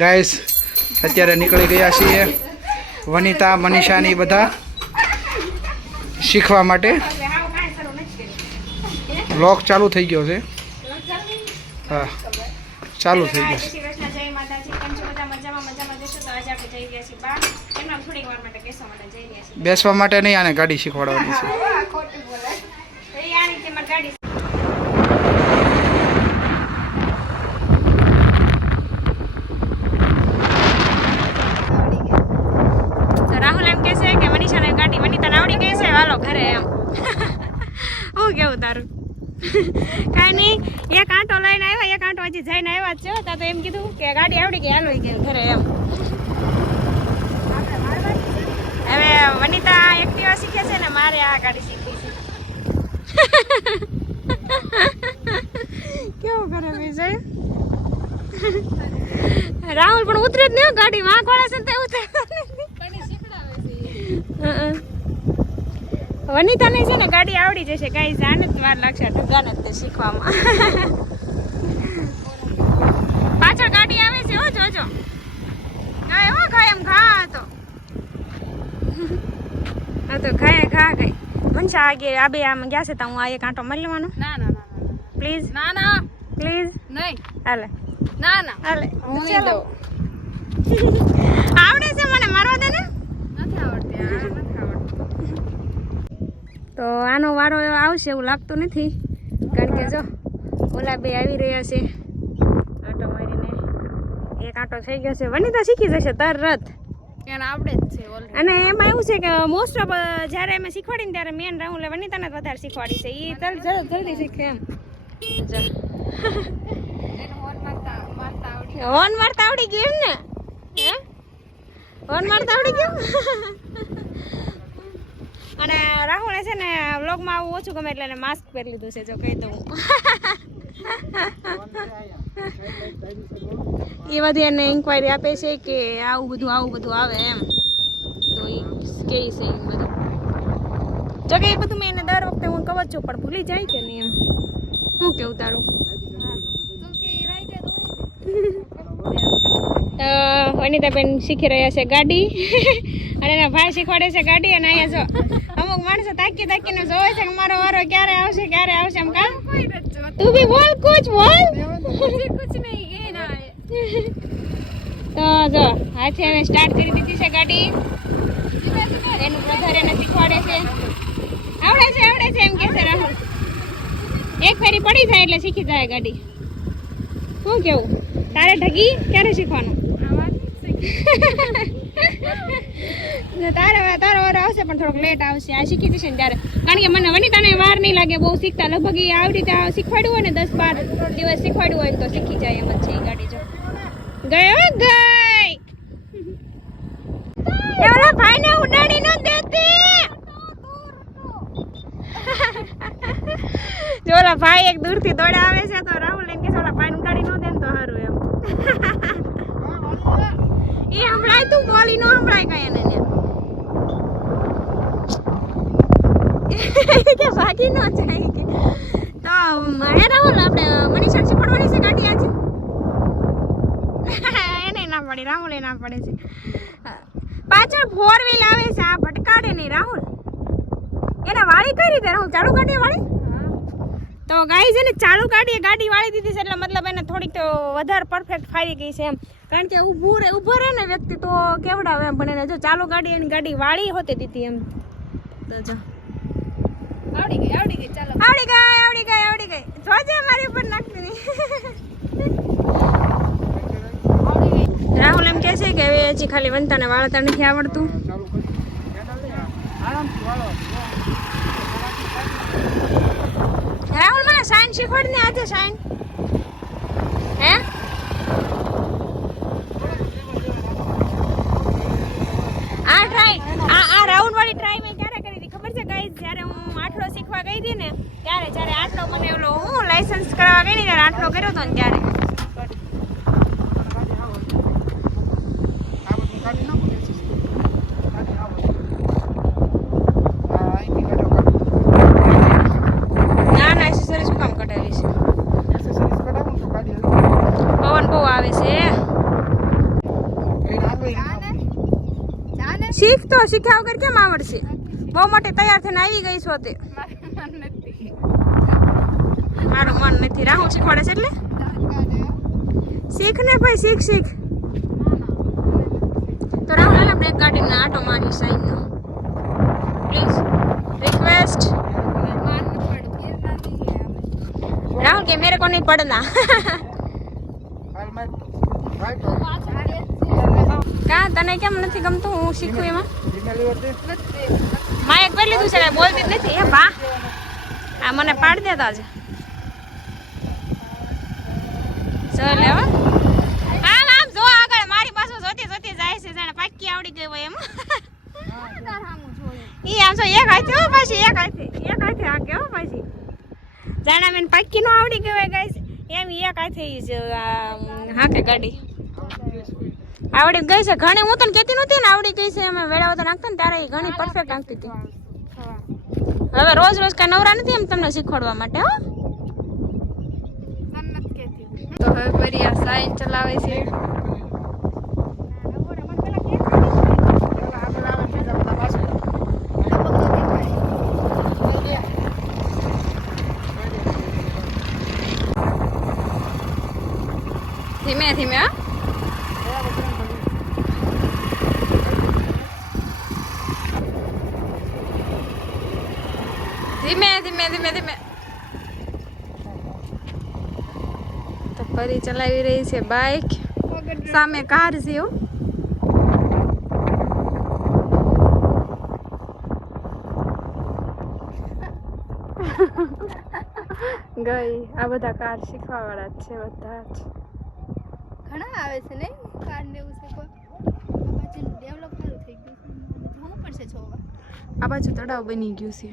Guys અત્યારે નીકળી ગયા છીએ વનિતા મનીષાની બધા શીખવા માટે. બ્લોગ ચાલુ થઈ ગયો છે. હા ચાલુ થઈ ગયો છે. બેસવા માટે નહીં, આને ગાડી શીખવાડવાની છે. રાહુલ એમ કે છે કે મનીષાને ગાડી વનિતાને આવડી ગઈ છે, હાલો ઘરે એમ. હું કેવું તારું? કાંઈ નહીં, એક આંટો લઈને આવ્યા, એક આંટો હજી જઈને આવ્યા જ છે. તો એમ કીધું કે ગાડી આવડી ગઈ, હાલો કે ઘરે એમ. હવે વનિતા એક્ટિવા શીખે છે ને મારે આ ગાડી શીખવી છે. કેવું કરે વિજય? રાહુલ પણ ઉતરે જ નહીં ગાડી, વાંક વાળા છે ને ઉતરે. વનિતાને છે ને ગાડી આવડી જશે, કઈ જાણે જ વાર લાગશે ઢગાને તે શીખવામાં. પાછળ ગાડી આવે છે, હો જોજો. ગાય હો ગાય એમ ઘા હતો. હા તો ખાય ઘા ગઈ. મનસા આગે આ બે આમ ગયા છે તો હું આ એક આંટો મારી લેવાનો. ના ના ના પ્લીઝ. ના ના પ્લીઝ નહીં. હાલે ના ના હાલે હું નહીં દઉં. આવડે છે મને, મારવા દે ને. નથી આવડતી, આ નથી આવડતું. તો આનો વારો આવશે એવું લાગતું નથી, કારણ કે જો ઓલા બે આવી રહ્યા છે આંટો મારીને. એક આંટો થઈ ગયો છે. વનિતા શીખી જશે તરત, એને આવડે જ છે. અને એમાં એવું છે કે મોસ્ટ ઓફ જ્યારે અમે શીખવાડીને ત્યારે મેન રાહુલ વનિતાને જ વધારે શીખવાડી છે. એ જલ્દી શીખે એમ. હોર્ન મારતા આવડી ગયું એમ ને? હે હોર્ન મારતા આવડી ગયું? અને રાહુલે છે ને વ્લોગમાં આવું ઓછું ગમે એટલે એને માસ્ક પહેરી લીધું છે, જો કહી દઉં. એ બધી એને ઇન્ક્વાયરી આપે છે કે આવું બધું આવે એમ. તો એ કહે છે એમ બધું. જો કે એ બધું મેં એને દર વખતે હું કહું છું, પણ ભૂલી જાય કે નહીં એમ. શું કેવું તારું? વનિતાબેન શીખી રહ્યા છે ગાડી અને એના ભાઈ શીખવાડે છે ગાડી. અને અહીંયા જો અમુક માણસો તાકીને જોવે છે કે મારો વારો ક્યારે આવશે એમ. કામ તું બી બોલ, કુછ બોલ. કુછ નહીં તો જો હાથે હવે સ્ટાર્ટ કરી દીધી છે ગાડી. એનું બ્રધર એને શીખવાડે છે. આવડે છે એમ કે છે રાહુલ. એક ફેરી પડી જાય એટલે શીખી જાય ગાડી. શું કેવું તારે? ઢગી ક્યારે શીખવાનું? તારો વારો આવશે પણ થોડોક લેટ આવશે. આ શીખી જશે ને ત્યારે, કારણ કે મને વનિતાને વાર નહીં લાગે બહુ શીખતા. લગભગ એ આવી રીતે શીખવાડ્યું હોય ને 10-12 દિવસ શીખવાડ્યું હોય તો શીખી જાય એમ જ છે એ ગાડી. જો ગઈ ઓલા ભાઈને ઉડાડી ન દેતી. જો ઓલા ભાઈ એક દૂરથી દોડા આવે છે તો રાહુલ એમ કે ઓલા ભાઈને ઉડાડી ન દે ને તો સારું એમ. એ હમણાં તું બોલી નો હમણાં કઈ એને કે ભાગી ન જાય કે. તો હે રાહુલ આપણે મનીષા શીખવાડવાની છે ગાડી આજે. એને ના પડે, રાહુલ એ ના પડે છે. પાછળ 4 વ્હીલ આવે છે, આ ભટકાડે નહીં રાહુલ. એને વાળી કઈ રીતે રાહુલ? ચાલુ ગાડી વાળી? તો ગાઈઝ એને ચાલુ ગાડી વાળી દીધી છે એટલે મતલબ એને થોડીક તો વધારે પરફેક્ટ ફાવી ગઈ છે એમ. કારણ કે ઊભો રહે ને વ્યક્તિ તો કેવડાવે એમ, પણ એને જો ચાલુ એની ગાડી વાળી હોતી દીધી એમ. તો જો આવડી ગઈ ચાલો આવડી ગઈ. જોજે મારી ઉપર નાખતી નહીં. રાહુલ એમ કહે છે કે હવે હજી ખાલી વનિતાને વાળતા નથી આવડતું. રાહુલ મને સાઈન શીખવાડ ને આજે. સાઈન હે આ રાઉન્ડ વાળી ટ્રાય મેં ક્યારે કરી હતી ખબર છે ગાઈસ? જ્યારે હું આટલો શીખવા ગઈ હતી ને ત્યારે, જ્યારે આટલો મને ઓલો હું લાયસન્સ કરાવવા ગઈ ને ત્યારે આટલો કર્યો હતો ને ત્યારે. પવન બહુ આવે છે. તો શીખ્યા વગર કેમ આવડશે? બહુ મોટી તૈયાર થઈને આવી ગઈ છો તે. મારું મન નથી. રાહુલ શીખવાડે છે એટલે શીખ ને ભાઈ, શીખ શીખ. તો રાહુલ હાલ બ્રેક ગાડીને આટો મારી સાઈડનો પ્લીઝ रिक्वेस्ट. राहुल के मेरे को नहीं पढ़ना. का तने केम નથી ગમતું હું શીખું એમાં? માયક પહેલી લીધું છે, બોલતી જ નથી. એ બા આ મને પાડ દેતા છે. ચાલ હવે આમ આમ જો આગળ મારી પાસે જોતી જોતી જાય છે, જાણે પાકી આવડી ગઈ હોય એમ. ઈ આમ તો એક હાથે હો, પાછી એક હાથે હાકે હો, પાછી જાણા મેં પાકી નો આવડી ગઈ હોય ગાઈસ એમ એક હાથે હાકે ગાડી આવડી ગઈ છે. ઘણી હું તને કહેતી નહોતી ને આવડી ગઈ છે, અમે વેળાઓ તો નાખતા ને ત્યારે એ ઘણી પરફેક્ટ નાખતી હતી. હવે રોજ રોજ કઈ નવરા નથી એમ તમને શીખવાડવા માટે. હો તો હવે ફરી આ સાઈન ચલાવે છે. ધીમે ધીમે. હા ધીમે ધીમે ધીમે ધીમે. તો ફરી ચલાવી રહી છે બાઇક. સામે કાર છે હો. ગઈ. આ બધા કાર શીખવા વાળા જ છે, બધા જ ઘણા આવે છે ને કાર ને એવું છે. પછી ડેવલપ સારું થઈ ગયું છે. જોવું પડશે જોવા. આ બાજુ તળાવ બની ગયું છે.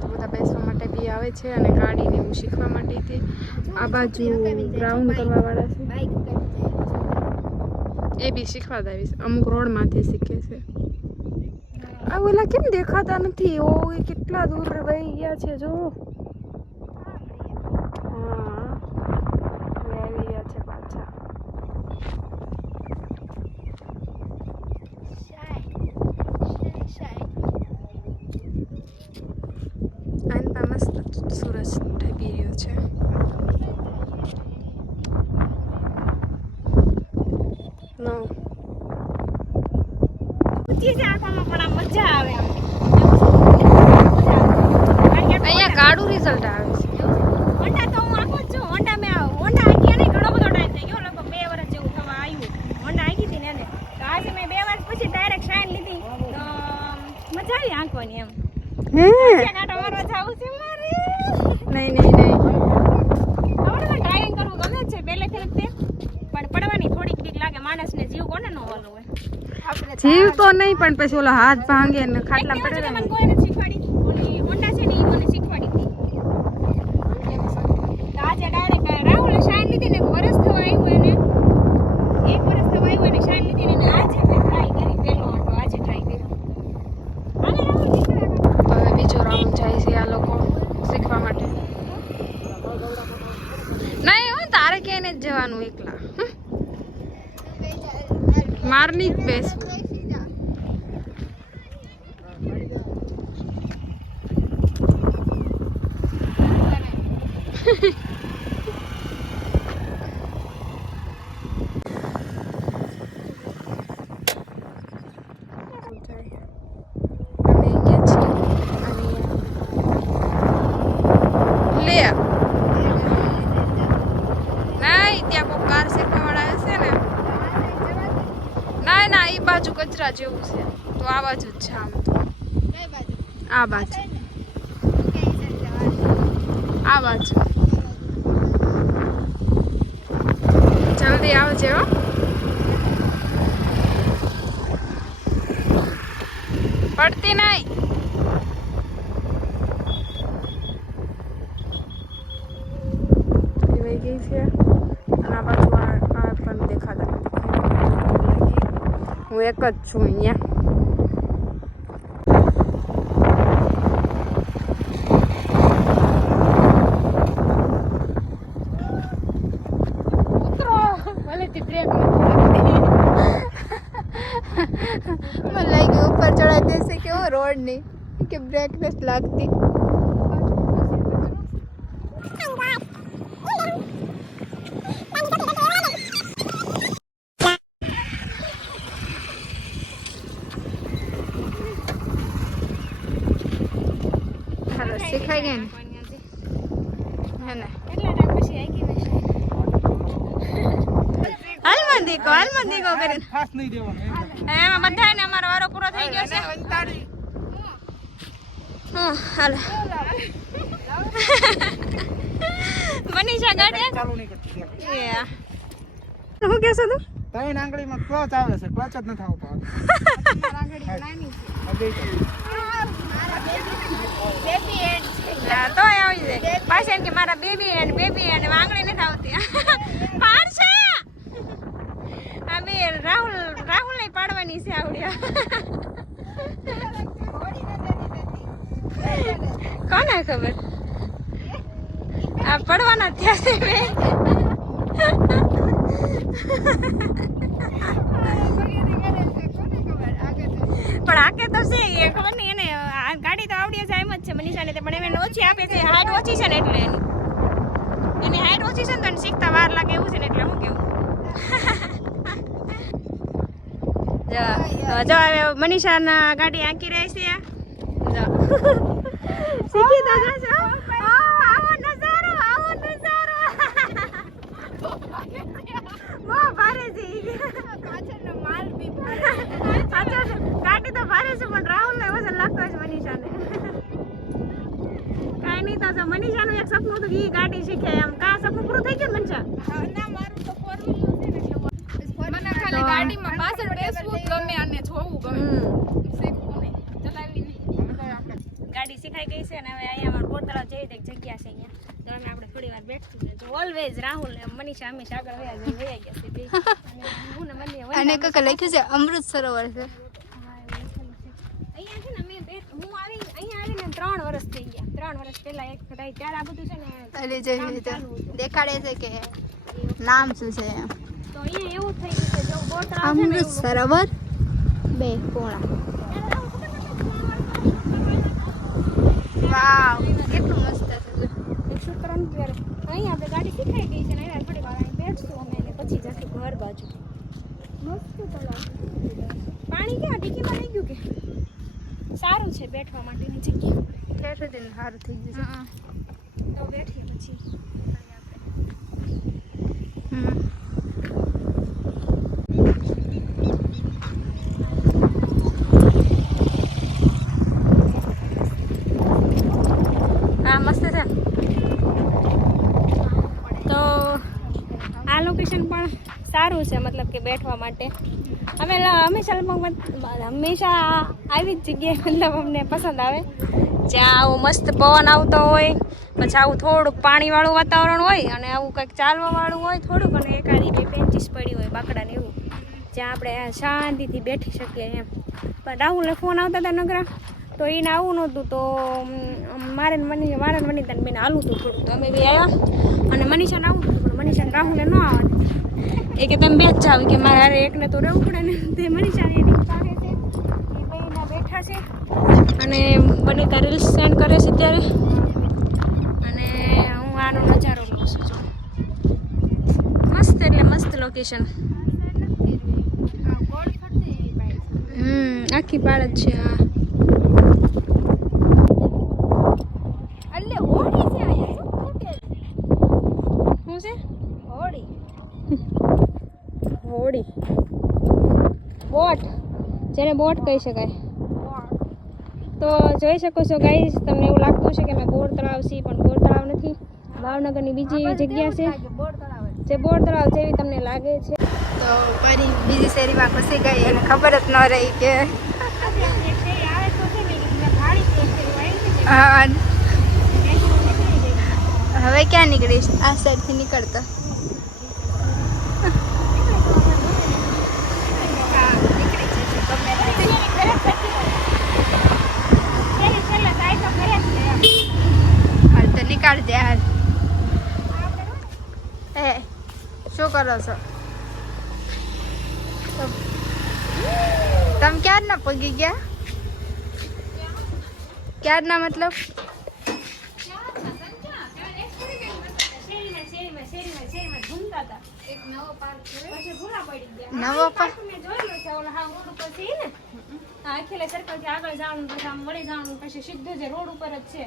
તો બધા બેસવા માટે બી આવે છે અને ગાડીને એવું શીખવા માટે તે આ બાજુ ગ્રાઉન્ડ કરવા વાળા છે. બાઇક એ બી શીખવા દાવીશ. અમુક રોડમાંથી શીખે છે. આ ઓલા કેમ દેખાતા નથી? ઓ એ કેટલા દૂર વહી ગયા છે જો. હા આવી ગયા છે પાછા. આનપા મસ્ત સૂરજ ઢબી રહ્યો છે. નો આંખોમાં પણ આ મજા આવે. અહીંયા કાળું રિઝલ્ટ આવે છે. હોન્ડા તો હું આખો જ છું. હોન્ડા મેં હોન્ડા આંકી ને ઘણો બધો ટાઈમ થઈ ગયો, લગભગ 2 વર્ષ જેવું થવા આવ્યું. હોન્ડા આંકી હતી ને એને તો આજે મેં 2 વર્ષ પછી ડાયરેક્ટ શાઇન લીધી તો મજા આવી આંકવાની એમ. કાંટો મારવા જાવું છે મારે. નહીં ડ્રાઇવિંગ કરવું ગમે છે પહેલેથી જ તે, પણ પડવાની થોડીક બીક લાગે માણસને. જીવ કોને ન ઓલો હોય? જીવ તો નહીં, પણ પછી ઓલો હાથ ભાંગે ને ખાટલા પડે. મને કોઈ નથી શીખવાડી. ઓલી હોન્ડા છે ને ઈ મને શીખવાડી હતી. તો આજે ડાયરેક્ટ રાહુલ શાઇન લીધી ને 1 વર્ષ થવા આવ્યું એને. 1 વર્ષ થવા આવ્યું એને શાઇન લીધી ને આજે મેં ટ્રાય કરી. પહેલો આંટો આજે ટ્રાય કર્યો. આને રાહુલ શીખવાડે. હવે બીજો રાઉન્ડ જાય છે આ લોકો શીખવા માટે. નહીં હો, તારે ક્યાંય નથી જવાનું એકલા. મારની જ બેસવું. બાજુ કચરા જેવું છે તો આ બાજુ જ છે. આમ તો આ બાજુ આ બાજુ. જલ્દી આવજે હો. પડતી નહીં. વહી ગઈ છે અને આ બાજુ આ પણ દેખાતા નથી. હું એક જ છું અહીંયા. દેશે કેવો રોડ ની કે બ્રેક નથી લાગતી. હાલો શીખાઈ ગયા ને હે ને કેટલા ટાઈમ પછી આવી ગઈ હાલ મંદીકો કરીને ફાસ્ટ નહીં દેવાનું એમાં બધાને અમારો વારો પૂરો થઈ ગયો છે. હા હાલ મનીષા ગાડી ચાલુ નહીં કરતી એ શું કહેશો તું? ત્રણ આંગળીમાં ક્લચ આવે છે ક્લચ જ નથી આવતો આ બે ચાલુ. હા, તોય આવી જાય પાછા એમ કે મારા બેબી એન્ડ આંગળી નથી આવતી પાડશે આ બે રાહુલ ને પાડવાની છે આવડ્યા કોને ખબર આ પડવાના થયા છે બે પણ આકે તો છે એ ખબર નહીં એને આ ગાડી તો આવડી છે એમ જ છે મનીષાને તે પણ એને ઓછી આપે છે હાઈટ ઓછી છે ને એટલે એની હાઈટ ઓછી છે ને તો એને શીખતા વાર લાગે એવું છે ને એટલે હું કેવું જો હવે મનીષાના ગાડી આંકી રહી છે જો શીખી તો જશો આવો નજારો બહુ ભારે છે કાચરનો માલ બી ભારે ગાડી તો ભારે છે પણ રાહુલ ને વજન લાગતો છે મનીષાને કાઈ નહીં તો મનીષાનું એક સપનું હતું કે ઈ ગાડી શીખે એમ કા સપનું પૂરું થઈ ગયું મનીષા ના મારું તો 4 વ્હીલર છે ને એટલે મને ખાલી ગાડીમાં પાછળ બેસવું જ ગમે અને જોવું ગમે શીખવું નહીં ચલાવવી નહીં. ગાડી શીખાઈ ગઈ છે અને હવે અહીંયા અમારું બોરતળાવ જેવી એક જગ્યા છે અહીંયા તો અમે આપણે થોડી વાર બેઠશું ને ઓલવેઝ રાહુલ ને મનીષા હંમેશા આગળ વયા ગયા છે બે અને હું ને મનીએ અને કક લખ્યું છે અમૃત સરોવર છે. અહીંયા છે ને અમે હું આવી અહીંયા આવીને 3 વર્ષ થઈ ગયા 3 વર્ષ પહેલા એક કદાચ ત્યારે આ બધું છે ને એટલે જેવી રીતે દેખાડે છે કે નામ શું છે એમ. તો અહીંયા એવું થઈ ગયું કે જો બોરતળાવ છે ને અમૃત સરોવર 2 પોણા. વાવ કેટલું મસ્ત છે. શું કરવાનું ત્યારે અહીંયા આપણે ગાડી શીખાઈ ગઈ છે ને અહીંયા થોડી વાર અહીં બેઠશું અમે અને પછી જશું ઘર બાજુ મસ્ત તળાવ પાણી ક્યાં ડીકીમાં રહી ગયું કે સારું છે બેઠવા માટેની જગ્યા ઠેર સુધી સારું થઈ ગયું છે. તો બેઠીએ પછી હા મસ્ત છે તો આ લોકેશન પણ સારું છે મતલબ કે બેઠવા માટે અમે હંમેશા આવી જ જગ્યાએ મતલબ અમને પસંદ આવે જ્યાં આવું મસ્ત પવન આવતો હોય પછી આવું થોડુંક પાણીવાળું વાતાવરણ હોય અને આવું કંઈક ચાલવાવાળું હોય થોડુંક અને એકાદી બે બેન્ચીસ પડી હોય બાકડાને એવું જ્યાં આપણે શાંતિથી બેઠી શકીએ એમ. પણ રાહુલને ફોન આવતા હતા નગરા તો એને આવું નહોતું તો મારે મનીષાને બેન હાલું હતું થોડું તો અમે બી આવ્યા અને મનીષાને આવું હતું પણ મનીષાને રાહુલને ન આવવાનું એ કે તમે બે જ જાવ કે મારે અરે એકને તો રહેવું પડે ને તે મનીષાને એની પાસે છે એ બેના બેઠા છે અને બનીતા રીલ્સ સેન્ડ કરે છે ત્યારે અને હું આનો નજારો લઉં છું જો મસ્ત એટલે મસ્ત લોકેશન આખી પાડ જ છે આ હોડી બોટ જેને બોટ કહી શકાય તો જોઈ શકો છો ગાઈસ તમને એવું લાગતું છે કે મેં બોર તળાવ છે પણ બોર તળાવ નથી ભાવનગરની બીજી એવી જગ્યા છે જે બોર તળાવ જેવી તમને લાગે છે. તો ફરી બીજી શેરીમાં ઘૂસી ગઈ અને ખબર જ ન રહી કે હા હવે ક્યાં નીકળીશ આ સાઈડથી નીકળતા હાલ તો નીકાળજે હાલ. એ શું કરો છો તમે ક્યારના પગી ગયા? ક્યારના મતલબ શેરીમાં ઘૂમતા હતા. એક નવો પાર્ક છે પછી ભૂલા પડી ગયા. નવો પાર્ક? મેં જોયેલો છે ઓલા હાવ રોડ ઉપર છે ઈ ને. હા, અખિલે સર્કલથી આગળ જવાનું, પછી આમ વળી જવાનું, પછી સીધું જે રોડ ઉપર જ છે.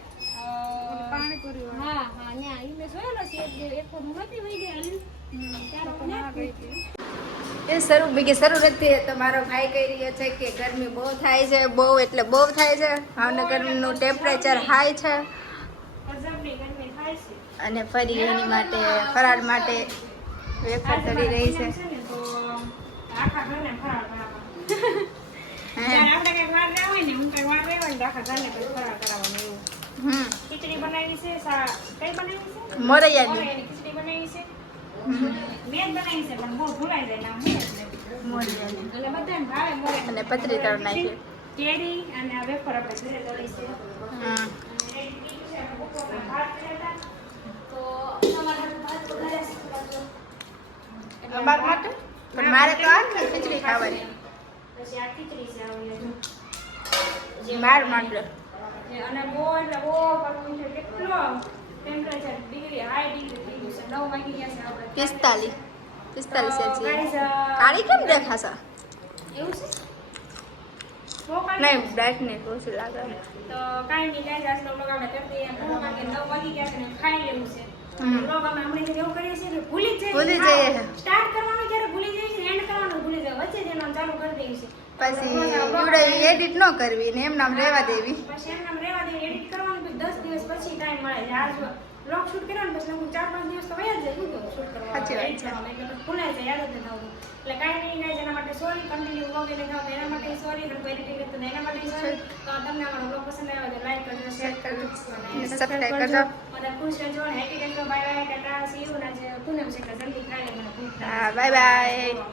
પાણીપુરી વાળો. હા હા ન્યા ઈ મેં જોયેલો છે એક વખત હું નહોતી વઈ ગયેલી. ત્યારે હું ન્યા જ ગઈ હતી. એ શરૂ નથી તો મારો ભાઈ કહી રહ્યો છે કે ગરમી બહુ થાય છે, બહુ એટલે બહુ થાય છે. ભાવનગરનું ટેમ્પરેચર હાઈ છે ગજબની ગરમી થાય છે. અને ફરી એની માટે ફરાળ માટે વેફર તળી રહી છે. ને તો આખા ઘરને ફરાળ કરાવવાનું. જ્યારે આપણે કંઈક વાર રહ્યા હોય ને, હું કંઈક વાર રહ્યા હોય ને તો આખા ઘરને કંઈક ફરાળ કરાવવાનું એવું. ખીચડી બનાવી છે, કઈ બનાવી છે? મોરૈયાની મોરૈયાની ખીચડી બનાવી છે. મેં જ બનાવી છે પણ બહુ ભૂલાઈ જાય નામ હું એટલે. મોરૈયાની એટલે બધાને ભાવે મોરૈયા. અને પતરી તળ નાખી. કેરી અને આ વેફર આપણે ઘરે તળી છે. હા ભાત કર્યા હતા. તો તમારે ભાત વધારે છે. અમાર માટે પણ મારે તો આખી ખીચડી ખાવાની. પછી આ ખીચડી છે આવી જે માર માટે અને બહુ એટલે બહુ પાછું છે કેટલો ટેમ્પરેચર ડિગ્રી હાઈ ડિગ્રી થઈ ગયું છે 9 વાગી ગયા છે આપણે 45 તો છે. guys, કાળી કેમ દેખાશે? એવું છે બહુ કાંઈ નહીં બ્રાઇટનેસ ઓછી લાગે. તો કાંઈ નહીં guys, આજનો vlog આપણે કરી દઈએ પૂરો કારણ કે 9 વાગી ગયા છે ને ખાઈ લેવું છે vlog અમે હમણાં એવું કરીએ છીએ કે ભૂલી જ ભૂલી જઈએ જઈએ. સ્ટાર્ટ કરવાનું જ્યારે ભૂલી જઈએ છીએ એન્ડ કરવાનું ભૂલી જાય વચ્ચે જેનો ચાલુ કરી દઈએ છીએ પછી વિડિયો એડિટ ન કરવી ને એમ નામ રહેવા દેવી. પછી એમ નામ રહેવા દઈએ એડિટ કરવાનું બી 10 દિવસ પછી ટાઈમ મળે છે આજ બ્લોગ શૂટ કર્યો ને પછી હું 4-5 દિવસ તો વયા જ જાય શું શૂટ કરવા સાચી વાત edit છે. કરવામાં એટલે પછી ભૂલાઈ જાય યાદ જ નથી આવતું એટલે કાંઈ નહીં guys, એના માટે સોરી કન્ટિન્યુ બ્લોગ એને ગાવ એના માટે સોરી અને એડિટિંગ કરતું તો એના માટે સોરી તો તમને અમારો બ્લોગ પસંદ આવ્યો તો લાઈક કરજો શેર કરજો અને સબસ્ક્રાઇબ કરજો. અને ખુશ રહેજો અને હેપી રહેજો bye bye Tata C you ને જે પૂનમ છે કે જલ્દી ખાઈ લે મને ભૂખ લાગે હા બાય બાય.